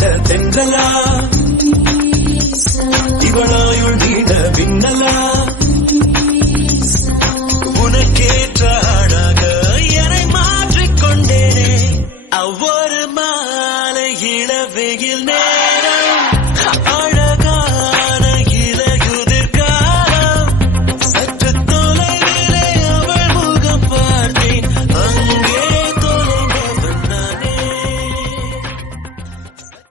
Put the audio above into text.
கொண்ட தென்றலா இவளாயுள் நீட பின்னலா உனக்கேற்ற அழக என்னை மாற்றிக்கொண்டேனே அவ்வொரு மாலை இளவெயில் நேரம்